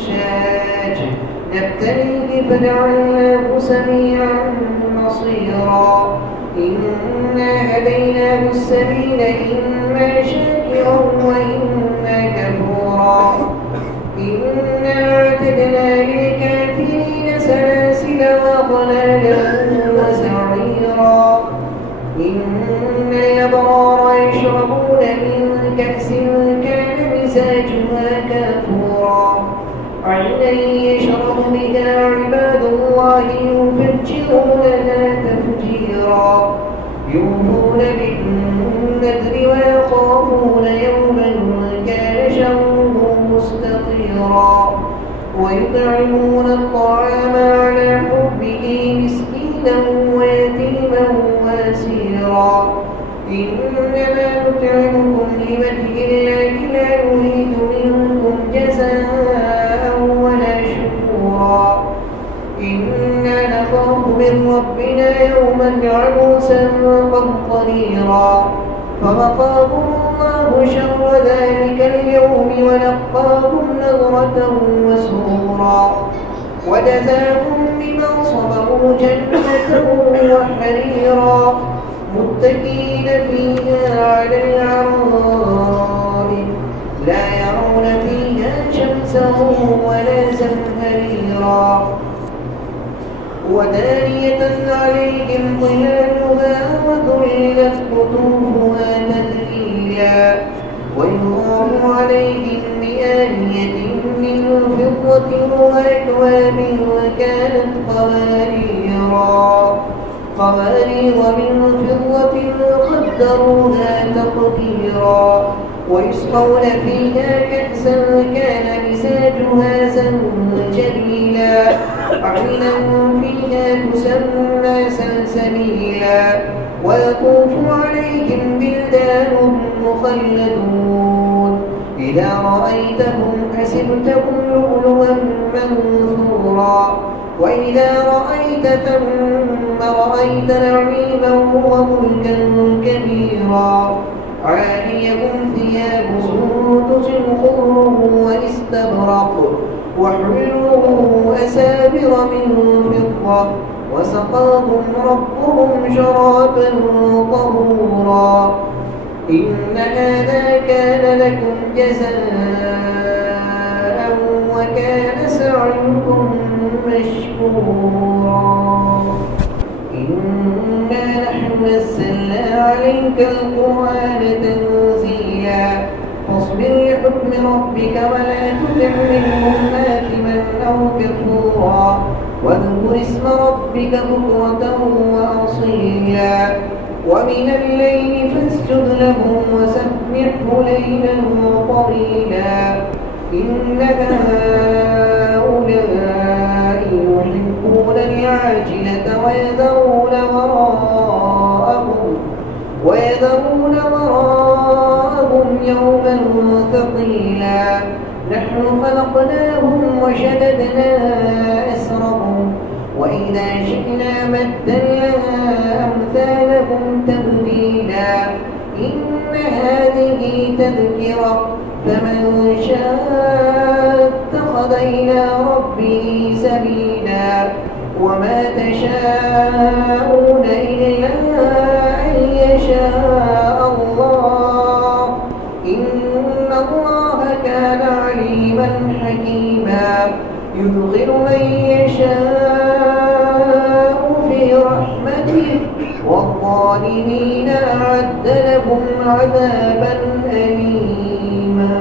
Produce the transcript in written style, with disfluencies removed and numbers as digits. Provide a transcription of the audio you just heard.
أمشاج نبتليه فجعلناه سميعا بصيرا إنا هديناه السبيل إما شاكرا وإما كفورا إنا أعتدنا للكافرين سلاسل وأغلالا وسعيرا إن الأبرار يشربون من كأس كان مزاجها كافورا عينا يشرب بها عباد الله يفجرونها تفجيرا يوفون بالنذر ويخافون يوما كان شره مستطيرا ويطعمون الطعام على حبه مسكينا ويتيما واسيرا إنما نطعمكم لوجه الله لا نريد منكم جزاء ولا شكورا إنا نخاف من ربنا يوما عبوسا قمطريرا فوقاهم الله شر ذلك اليوم ولقاهم نظرة وسرورا وجزاهم بما صبروا جنة وحريرا متكئين فيها على الأرائك لا يرون فيها شمسا ولا زمهريرا ودانية عليهم ظلالها وذللت قطوفها تذليلا ويطاف عليهم بآنية من فضة وأكواب كانت قوارير من فضة قدروها تقديرا ويسقون فيها كأسا كان مزاجها زنجبيلا عينا فيها تسمى سلسبيلا ويطوف عليهم بلدان مخلدون إذا رأيتهم حسبتهم لؤلؤا منثورا وإذا رأيت ثم رأيت نعيما وملكا كبيرا عاليهم ثياب سندس خضر واستبرق وحلوا أسابر من فضة وسقاهم ربهم شرابا طهورا إن هذا كان لكم جزاء وكان سعيكم مشكورا إنا نحن نزلنا عليك القرآن تنزيلا فاصبر لحكم ربك ولا تطع منهم آثما أو كفورا واذكر اسم ربك بكرة وأصيلا ومن الليل فاسجد له وسبحه ليلا طويلا إن هؤلاء يحبون العاجلة ويذرون وراءهم يوما ثقيلا نحن خلقناهم وشددنا أسرهم وإذا شئنا مدلنا أمثالهم تبديلا إن هذه تذكرة فمن شاء اتخذ إلى ربه سبيلا وما تشاءون إلا أن يشاء الله إن الله كان عليما حكيما يدخل من يشاء في رحمته والظالمين أعد لهم عذابا أليما.